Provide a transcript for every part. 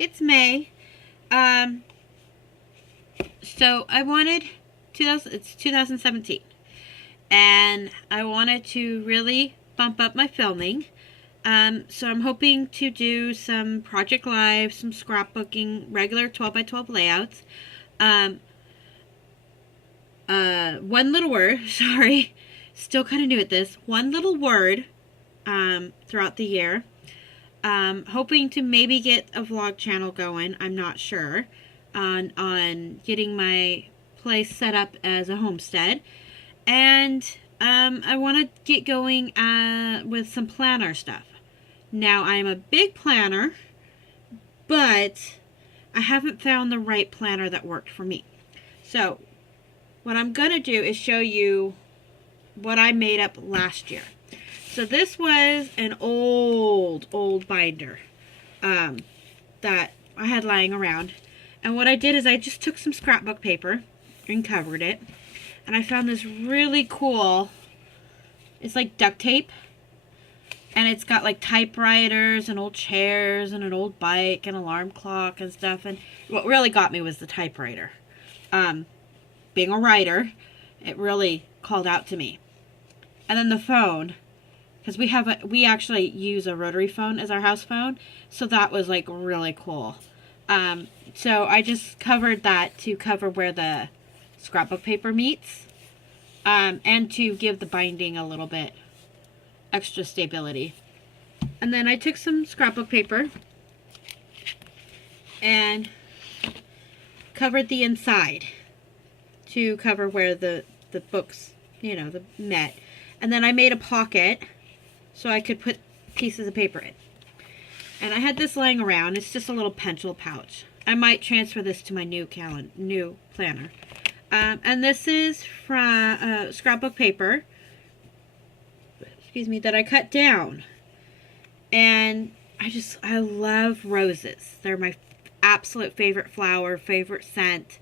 It's May. Um, so I wanted it's 2017, and I wanted to really bump up my filming. So I'm hoping to do some Project Live, some scrapbooking, regular 12 by 12 layouts. Um, one little word, sorry, still kind of new at this. One little word throughout the year. Hoping to maybe get a vlog channel going. I'm not sure on getting my place set up as a homestead, and I want to get going with some planner stuff. Now I'm a big planner, but I haven't found the right planner that worked for me. So what I'm gonna do is show you what I made up last year. So this was an old binder that I had lying around. And what I did is I just took some scrapbook paper and covered it. And I found this really cool, it's like duct tape. And it's got like typewriters and old chairs and an old bike and alarm clock and stuff. And what really got me was the typewriter. Being a writer, it really called out to me. And then the phone. Because we actually use a rotary phone as our house phone, so that was like really cool. So I just covered that to cover where the scrapbook paper meets, and to give the binding a little bit extra stability. And then I took some scrapbook paper and covered the inside to cover where the books, the met. And then I made a pocket so I could put pieces of paper in. And I had this laying around. It's just a little pencil pouch. I might transfer this to my new planner. And this is from scrapbook paper, that I cut down. And I love roses. They're my absolute favorite flower, favorite scent.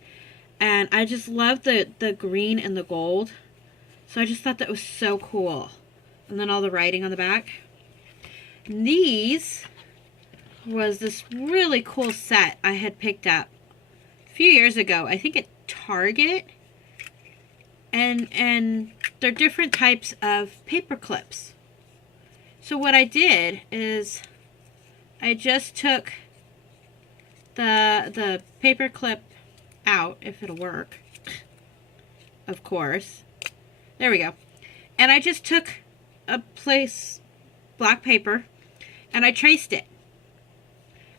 And I just love the green and the gold. So I just thought that was so cool. And then all the writing on the back. And these was this really cool set I had picked up a few years ago. I think at Target. And they're different types of paper clips. So what I did is I just took the paper clip out, if it'll work. Of course. There we go. And I just took a black paper and I traced it.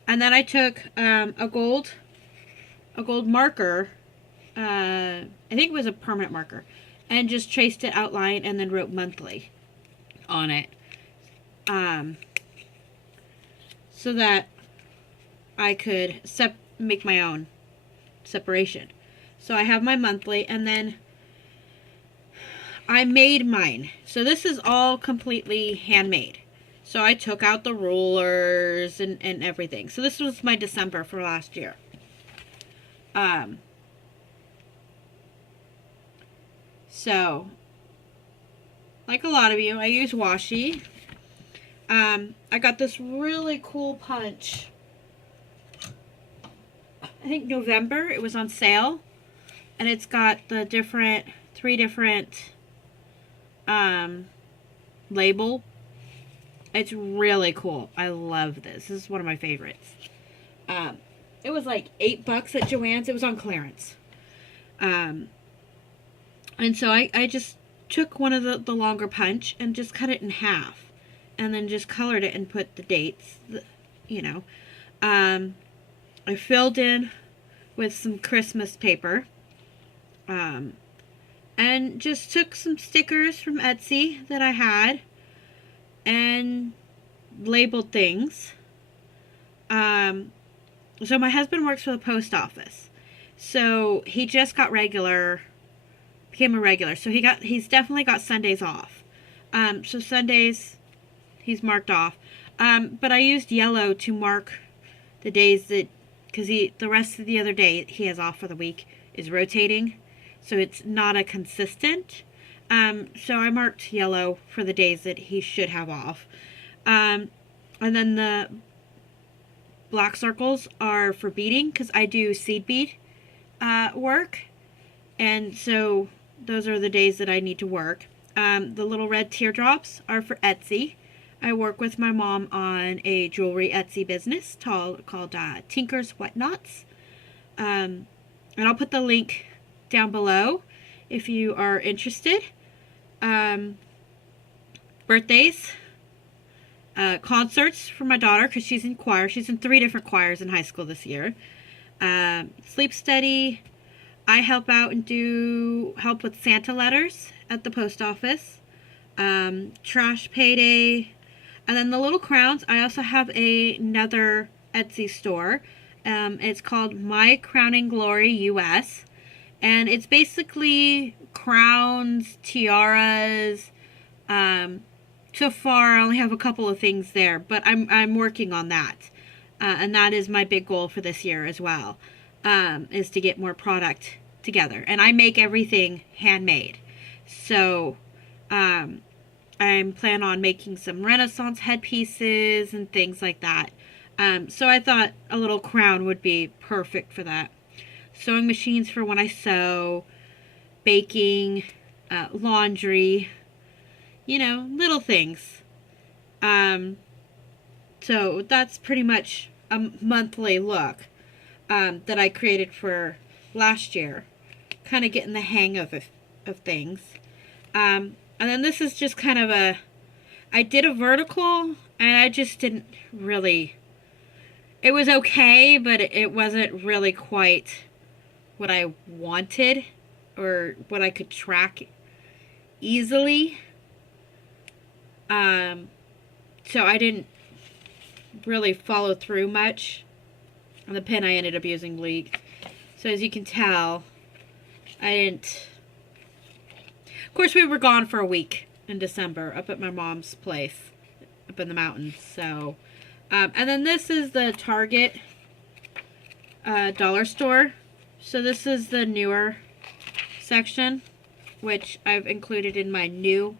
And then I took a gold marker, I think it was a permanent marker, and just traced it outline and then wrote monthly on it. So that I could make my own separation. So I have my monthly, and then I made mine. So this is all completely handmade. So I took out the rulers and everything. So this was my December for last year. So, like a lot of you, I use washi. I got this really cool punch. I think November, it was on sale. And it's got the three different label. It's really cool. I love this. This is one of my favorites. It was like $8 at Joann's. It was on clearance. And so I just took one of the longer punch and just cut it in half. And then just colored it and put the dates, I filled in with some Christmas paper. And just took some stickers from Etsy that I had and labeled things. So my husband works for the post office. So he just became a regular. So he's definitely got Sundays off. So Sundays he's marked off. But I used yellow to mark the days because the rest of the other day he has off for the week is rotating. So it's not a consistent. So I marked yellow for the days that he should have off. And then black circles are for beading because I do seed bead work. And so those are the days that I need to work. The little red teardrops are for Etsy. I work with my mom on a jewelry Etsy business called Tinker's Whatnots. And I'll put the link down below if you are interested. Birthdays. Concerts for my daughter because she's in choir. She's in 3 different choirs in high school this year. Sleep study. I help out and help with Santa letters at the post office. Trash payday. And then the little crowns. I also have another Etsy store. It's called My Crowning Glory US. And it's basically crowns, tiaras. So far I only have a couple of things there, but I'm working on that. And that is my big goal for this year as well. Is to get more product together. And I make everything handmade. So I'm planning on making some Renaissance headpieces and things like that. So I thought a little crown would be perfect for that. Sewing machines for when I sew, baking, laundry, little things. So that's pretty much a monthly look that I created for last year. Kind of getting the hang of things. And then this is just kind of I did a vertical and I just didn't really, it was okay, but it wasn't really quite what I wanted or what I could track easily. So I didn't really follow through much. And the pen I ended up using leaked. So as you can tell, I didn't. Of course, we were gone for a week in December up at my mom's place up in the mountains. So, and then this is the Target dollar store. So this is the newer section, which I've included in my new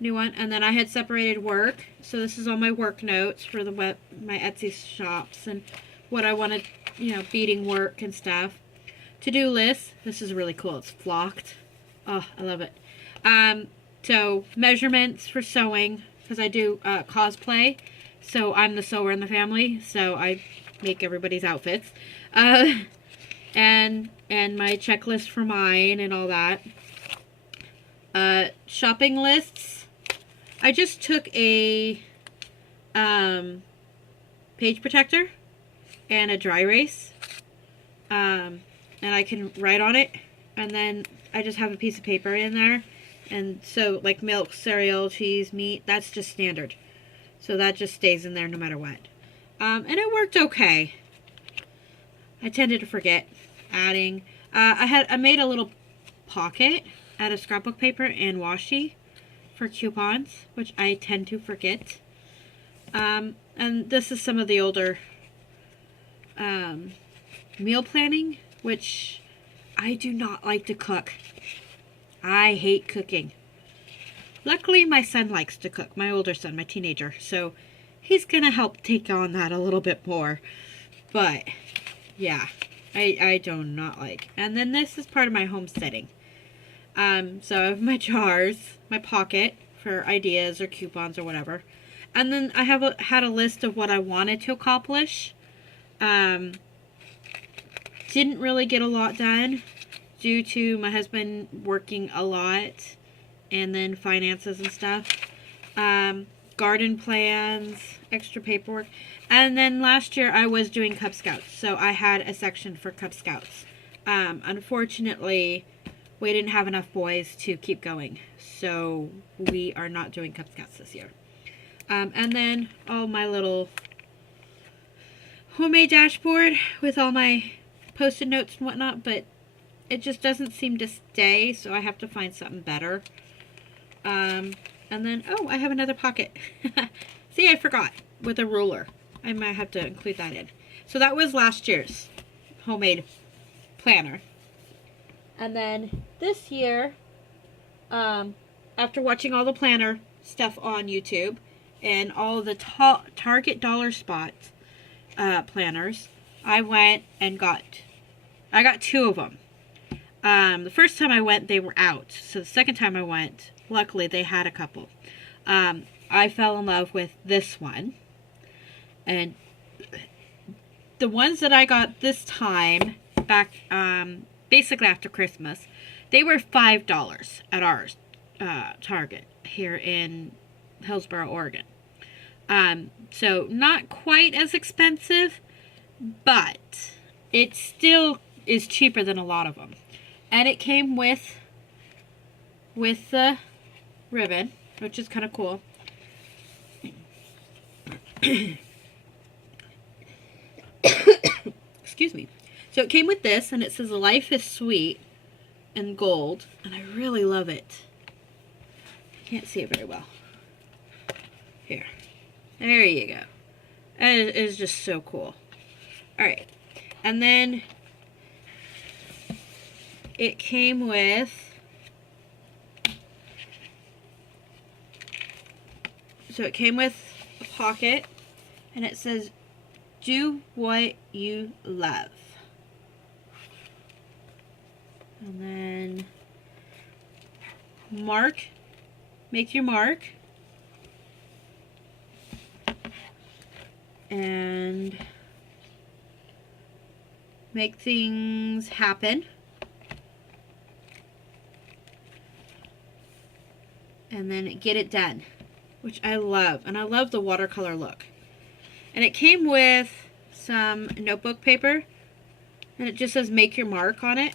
one. And then I had separated work. So this is all my work notes for my Etsy shops and what I wanted, beading work and stuff. To-do list. This is really cool. It's flocked. Oh, I love it. So measurements for sewing because I do cosplay. So I'm the sewer in the family. So I make everybody's outfits. And my checklist for mine and all that. Shopping lists. I just took a page protector and a dry erase. And I can write on it. And then I just have a piece of paper in there. And so like milk, cereal, cheese, meat, that's just standard. So that just stays in there no matter what. And it worked okay. I tended to forget adding. I made a little pocket out of scrapbook paper and washi for coupons, which I tend to forget. And this is some of the older meal planning, which I do not like to cook. I hate cooking. Luckily, my son likes to cook, my older son, my teenager, so he's gonna help take on that a little bit more. But yeah, I do not like. And then this is part of my homesteading. So I have my jars, my pocket for ideas or coupons or whatever. And then I had a list of what I wanted to accomplish. Didn't really get a lot done due to my husband working a lot and then finances and stuff. Garden plans, extra paperwork. And then last year I was doing Cub Scouts, so I had a section for Cub Scouts. Unfortunately, we didn't have enough boys to keep going, so we are not doing Cub Scouts this year. And then all my little homemade dashboard with all my post-it notes and whatnot, but it just doesn't seem to stay, so I have to find something better. And then, oh, I have another pocket. See, I forgot, with a ruler. I might have to include that in. So that was last year's homemade planner. And then this year, after watching all the planner stuff on YouTube and all the Target dollar spots, planners, I went and I got 2 of them. The first time I went, they were out. So the second time I went, luckily they had a couple. I fell in love with this one. And the ones that I got this time, back basically after Christmas, they were $5 at our Target here in Hillsboro, Oregon. So not quite as expensive, but it still is cheaper than a lot of them. And it came with the ribbon, which is kind of cool. Excuse me. So it came with this, and it says "Life is Sweet" in gold, and I really love it. I can't see it very well. Here. There you go. It is just so cool. Alright. And then it came with a pocket, and it says "Do what you love." And then make your mark. And make things happen. And then get it done, which I love. And I love the watercolor look. And it came with some notebook paper, and it just says "Make Your Mark" on it.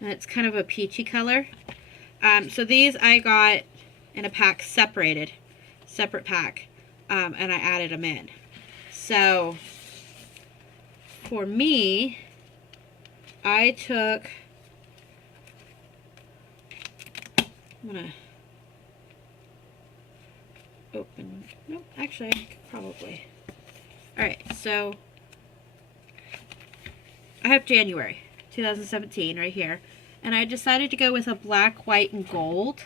And it's kind of a peachy color. So these I got in a pack, separate pack, and I added them in. So for me, I took, I'm gonna open, nope, actually I could probably. Alright, so I have January 2017 right here, and I decided to go with a black, white, and gold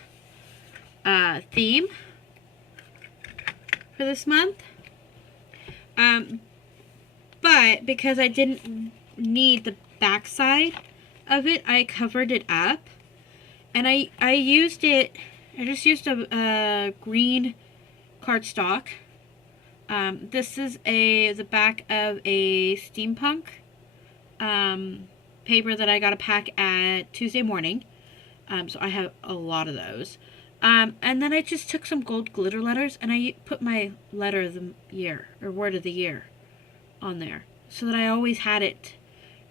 theme for this month. But because I didn't need the back side of it, I covered it up, and I just used a green cardstock. This is the back of a steampunk paper that I got a pack at Tuesday morning. So I have a lot of those. And then I just took some gold glitter letters, and I put my letter of the year, or word of the year, on there, so that I always had it,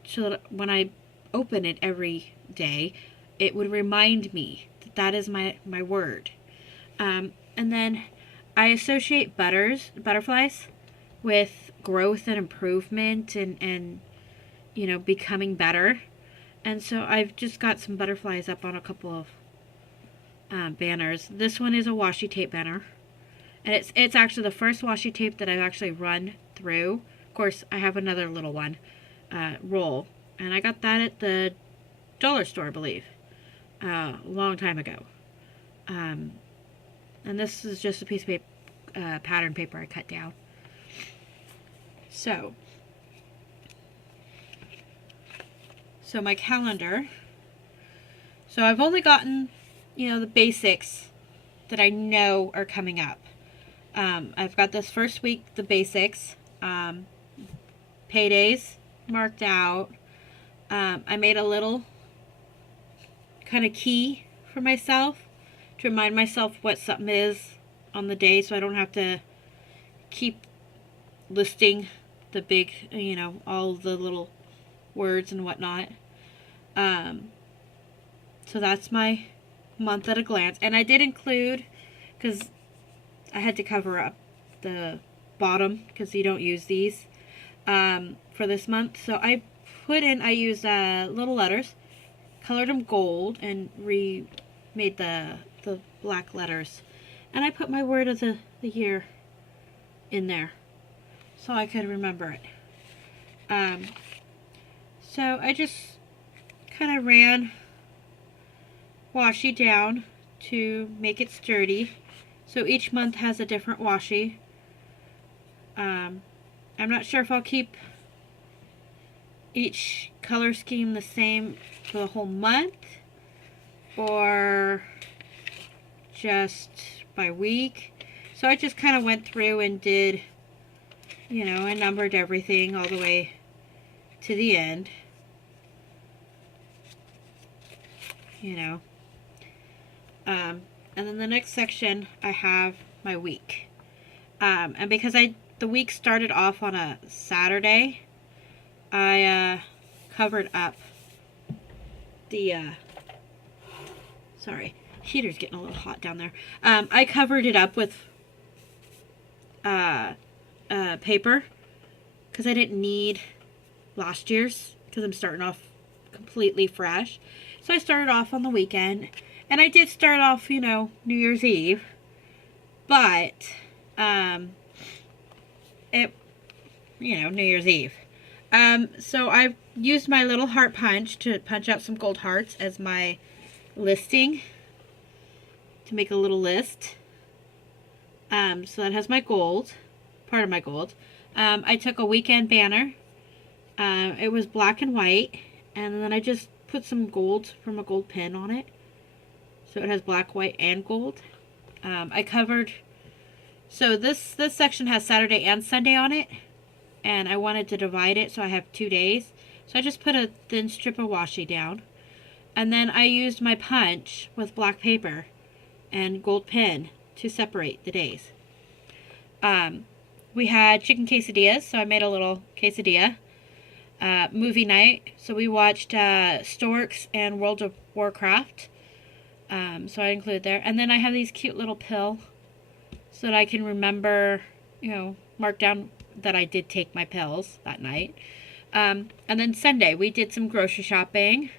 so that when I open it every day, it would remind me that that is my word. And then I associate butterflies with growth and improvement and you know, becoming better. And so I've just got some butterflies up on a couple of banners. This one is a washi tape banner, and it's actually the first washi tape that I've actually run through. Of course, I have another little one roll, and I got that at the dollar store, I believe, a long time ago. And this is just a piece of paper, pattern paper I cut down. So my calendar. So I've only gotten, you know, the basics that I know are coming up. I've got this first week, the basics, paydays marked out. I made a little kind of key for myself to remind myself what something is on the day, so I don't have to keep listing the big, you know, all the little words and whatnot. So that's my month at a glance. And I did include, because I had to cover up the bottom because you don't use these for this month. So I used little letters, colored them gold, and remade the black letters. And I put my word of the year in there so I could remember it. So I just kind of ran washi down to make it sturdy. So each month has a different washi. I'm not sure if I'll keep each color scheme the same for the whole month or just by week. So I just kind of went through and did, you know, I numbered everything all the way to the end, you know. And then the next section I have my week. And because the week started off on a Saturday, I covered up the sorry, heater's getting a little hot down there. I covered it up with paper because I didn't need last year's because I'm starting off completely fresh. So I started off on the weekend, and I did start off, you know, New Year's Eve, but New Year's Eve. So I used my little heart punch to punch out some gold hearts as my listing, to make a little list. So that has my gold, part of my gold. I took a weekend banner. It was black and white, and then I just put some gold from a gold pin on it. So it has black, white, and gold. I covered, so this section has Saturday and Sunday on it, and I wanted to divide it so I have 2 days. So I just put a thin strip of washi down, and then I used my punch with black paper and gold pin to separate the days. We had chicken quesadillas, so I made a little quesadilla. Movie night, so we watched Storks and World of Warcraft. So I include there. And then I have these cute little pill so that I can remember, you know, mark down that I did take my pills that night. And then Sunday, we did some grocery shopping.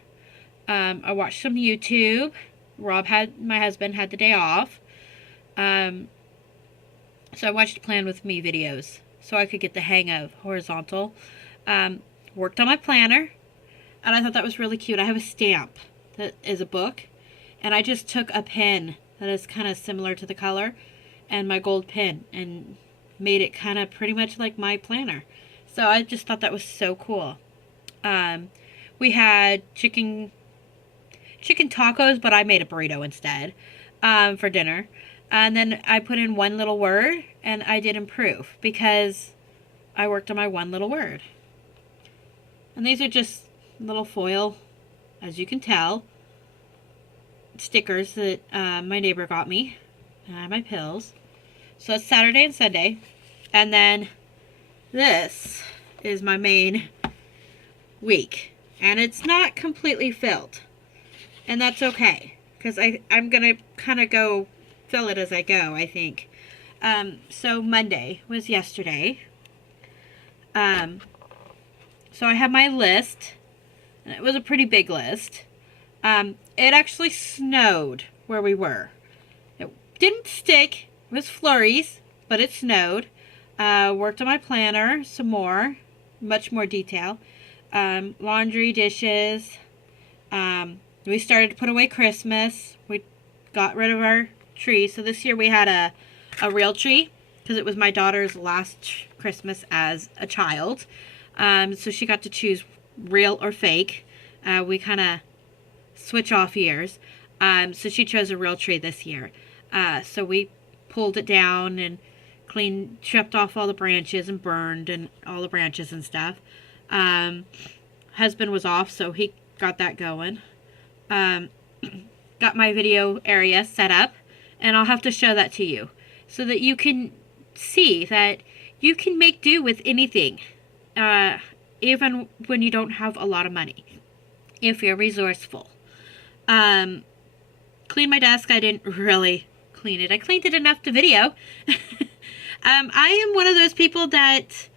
I watched some YouTube. My husband had the day off. So I watched Plan With Me videos so I could get the hang of horizontal. Worked on my planner, and I thought that was really cute. I have a stamp that is a book, and I just took a pen that is kind of similar to the color and my gold pen and made it kind of pretty much like my planner. So I just thought that was so cool. We had chicken tacos, but I made a burrito instead for dinner. And then I put in one little word, and I did improve because I worked on my one little word. And these are just little foil, as you can tell, stickers that my neighbor got me. My pills. So it's Saturday and Sunday. And then this is my main week. And it's not completely filled. And that's okay, because I'm going to kind of go fill it as I go, I think. So Monday was yesterday. So I have my list, and it was a pretty big list. It actually snowed where we were. It didn't stick. It was flurries, but it snowed. Worked on my planner some more, much more detail. Laundry, dishes. We started to put away Christmas. We got rid of our tree. So this year we had a real tree because it was my daughter's last Christmas as a child. So she got to choose real or fake. We kind of switch off years. So she chose a real tree this year. So we pulled it down and stripped off all the branches and burned and all the branches and stuff. Husband was off, so he got that going. Got my video area set up, and I'll have to show that to you so that you can see that you can make do with anything. Even when you don't have a lot of money, if you're resourceful. Clean my desk. I didn't really clean it. I cleaned it enough to video. I am one of those people that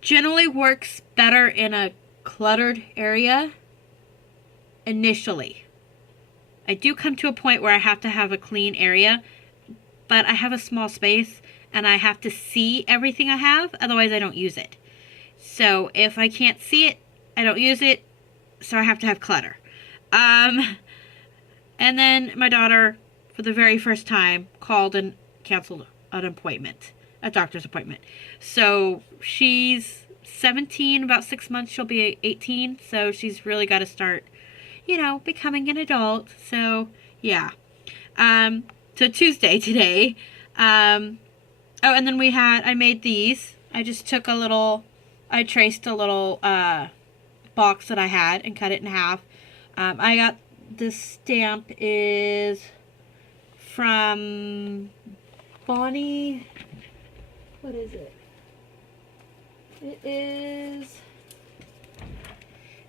generally works better in a cluttered area initially. I do come to a point where I have to have a clean area, but I have a small space and I have to see everything I have, otherwise I don't use it. So if I can't see it, I don't use it, so I have to have clutter. And then my daughter, for the very first time, called and canceled an appointment. a doctor's appointment. So she's 17, about 6 months she'll be 18. So she's really got to start, becoming an adult. So yeah. So Tuesday today. Oh, and then I made these. I just took I traced a little box that I had and cut it in half. I got this stamp is from Bonnie. What is it?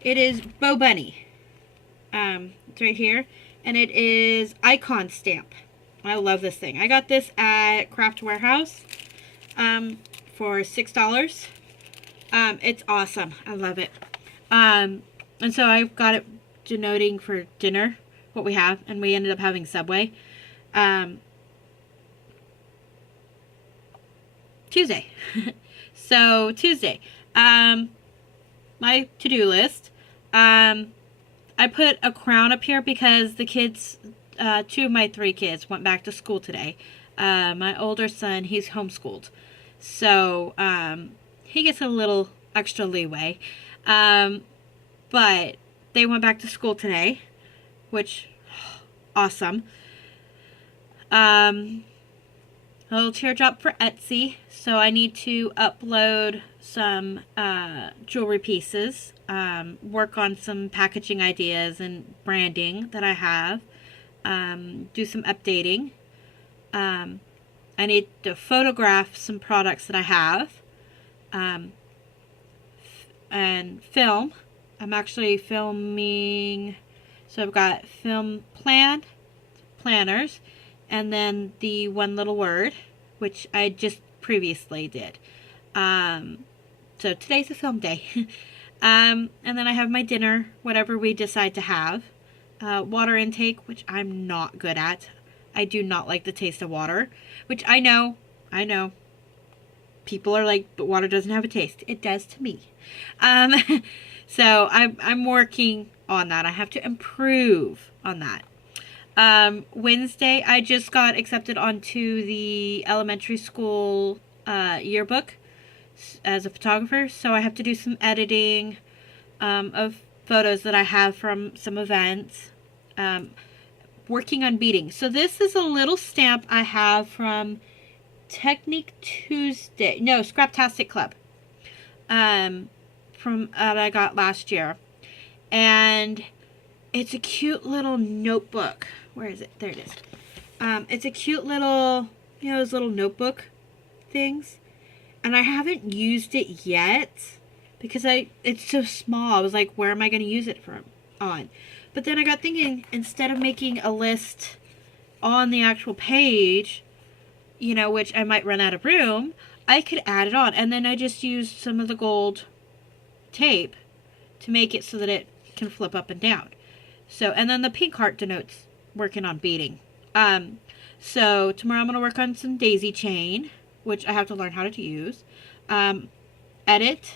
It is Bo Bunny. It's right here. And it is Icon stamp. I love this thing. I got this at Craft Warehouse for $6. It's awesome. I love it. And so I've got it denoting for dinner what we have, and we ended up having Subway. Tuesday. So Tuesday. My to-do list. I put a crown up here because the kids, 2 of my 3 kids went back to school today. My older son, he's homeschooled. So, he gets a little extra leeway. But they went back to school today, which, awesome. A little teardrop for Etsy. So I need to upload some jewelry pieces, work on some packaging ideas and branding that I have, do some updating. I need to photograph some products that I have, and film. I'm actually filming, so I've got film planners, and then the one little word, which I just previously did. So today's a film day. And then I have my dinner, whatever we decide to have. Water intake, which I'm not good at. I do not like the taste of water, which I know. People are like, but water doesn't have a taste. It does to me. So I'm working on that. I have to improve on that. Wednesday, I just got accepted onto the elementary school yearbook as a photographer, so I have to do some editing of photos that I have from some events. Working on beading. So this is a little stamp I have from Scraptastic Club, from that I got last year, and it's a cute little notebook. Where is it? There it is. It's a cute little, those little notebook things, and I haven't used it yet because it's so small. I was like, where am I going to use it on? But then I got thinking, instead of making a list on the actual page, which I might run out of room, I could add it on. And then I just used some of the gold tape to make it so that it can flip up and down. So, and then the pink heart denotes working on beading. So tomorrow I'm going to work on some daisy chain, which I have to learn how to use. Edit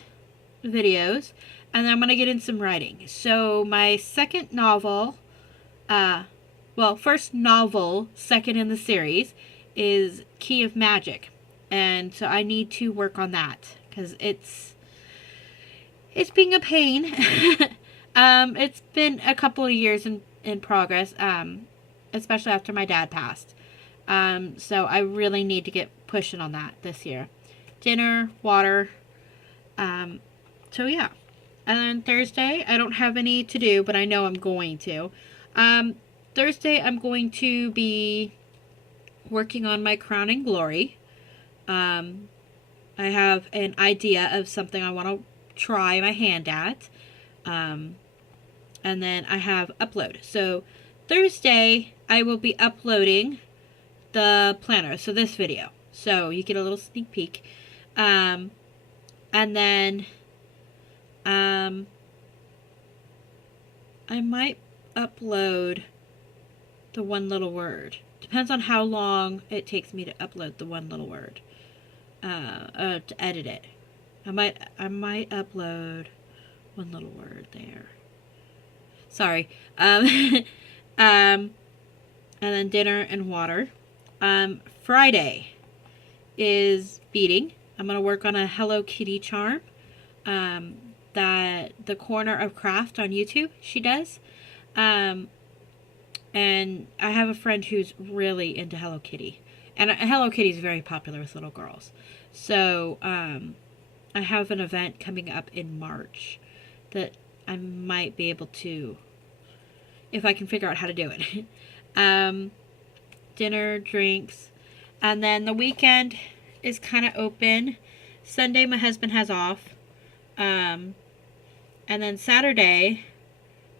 videos. And then I'm going to get in some writing. So my second novel, first novel, second in the series, is Key of Magic. And so I need to work on that because it's being a pain. It's been a couple of years in progress, especially after my dad passed. So I really need to get pushing on that this year. Dinner, water. So yeah. And then Thursday, I don't have any to do, but I know I'm going to. Thursday, I'm going to be working on my Crowning Glory. I have an idea of something I want to try my hand at. And then I have upload. So Thursday, I will be uploading the planner. So this video. So you get a little sneak peek. And then I might upload the one little word. Depends on how long it takes me to upload the one little word. To edit it. I might upload one little word there. Sorry. And then dinner and water. Friday is beading. I'm going to work on a Hello Kitty charm that the Corner of Craft on YouTube she does. And I have a friend who's really into Hello Kitty. And Hello Kitty is very popular with little girls. So I have an event coming up in March that I might be able to, if I can figure out how to do it. Dinner, drinks, and then the weekend is kind of open. Sunday my husband has off. And then Saturday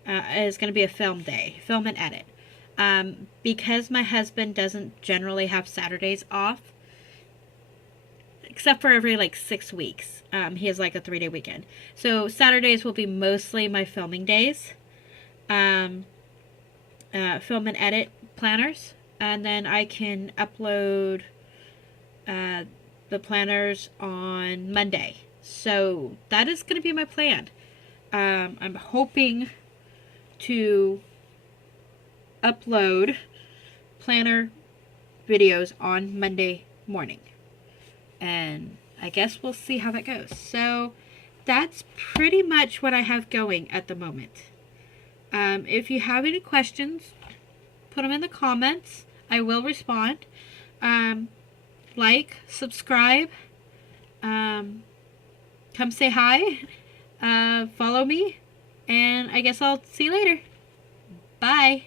is going to be a film day, film and edit. Because my husband doesn't generally have Saturdays off, except for every like 6 weeks. He has like a 3-day weekend. So Saturdays will be mostly my filming days. Film and edit planners. And then I can upload the planners on Monday. So that is going to be my plan. I'm hoping to upload planner videos on Monday morning. And I guess we'll see how that goes. So that's pretty much what I have going at the moment. If you have any questions, put them in the comments. I will respond. Like, subscribe, come say hi, follow me, and I guess I'll see you later. Bye.